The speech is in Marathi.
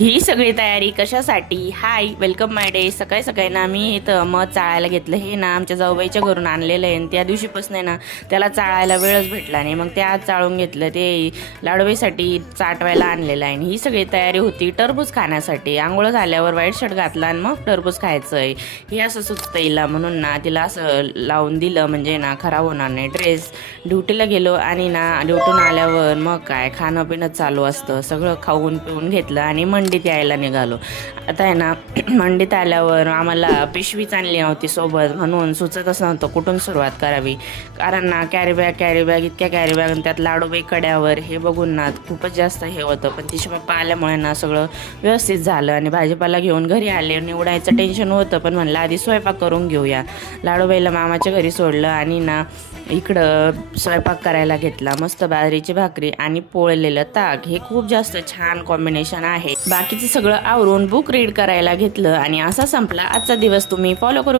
ही सगळी तयारी कशासाठी? हाय, वेलकम माय डे. सकाळी सकाळी ना मी इथं मध चाळायला घेतलं. हे ना आमच्या जाऊबाईच्या घरून आणलेलं आहे. त्या दिवशीपासून आहे ना त्याला चाळायला वेळच भेटला नाही. मग ते आज चाळून घेतलं. ते लाडूबाईसाठी चाटवायला आणलेलं आहे. ही सगळी तयारी होती टरबूज खाण्यासाठी. आंघोळ झाल्यावर व्हाईट शर्ट घातला आणि मग टरबूज खायचं आहे हे असं सुचतं हिला, म्हणून ना तिला असं लावून दिलं म्हणजे ना खराब होणार नाही. ड्रेस ड्युटीला गेलो आणि ना ड्युटीतून आल्यावर मग काय खाणं पिणं चालू असतं. सगळं खाऊन पिऊन घेतलं आणि मंडीत यायला निघालो. आता आहे ना मंडीत आल्यावर आम्हाला पिशवीच आणली नव्हती सोबत, म्हणून सुचतच नव्हतं कुठून सुरुवात करावी. कारण ना कॅरीबॅग इतक्या कॅरीबॅग आणि त्यात लाडूबाई कड्यावर हे बघून ना खूपच जास्त हे होतं. पण तिचे पप्पा आल्यामुळे ना सगळं व्यवस्थित झालं आणि भाजीपाला घेऊन घरी आले. निवडायचं टेन्शन होतं, पण म्हणलं आधी स्वयंपाक करून घेऊया. लाडूबाईला मामाच्या घरी सोडलं आणि ना इकडं स्वयंपाक करायला घेतला. मस्त बाजरीची भाकरी आणि पोळलेलं ताक, हे खूप जास्त छान कॉम्बिनेशन आहे. बाकीचं सगळं आवरून बुक रीड करायला घेतलं आणि असा संपला आजचा दिवस. तुम्ही फॉलो करू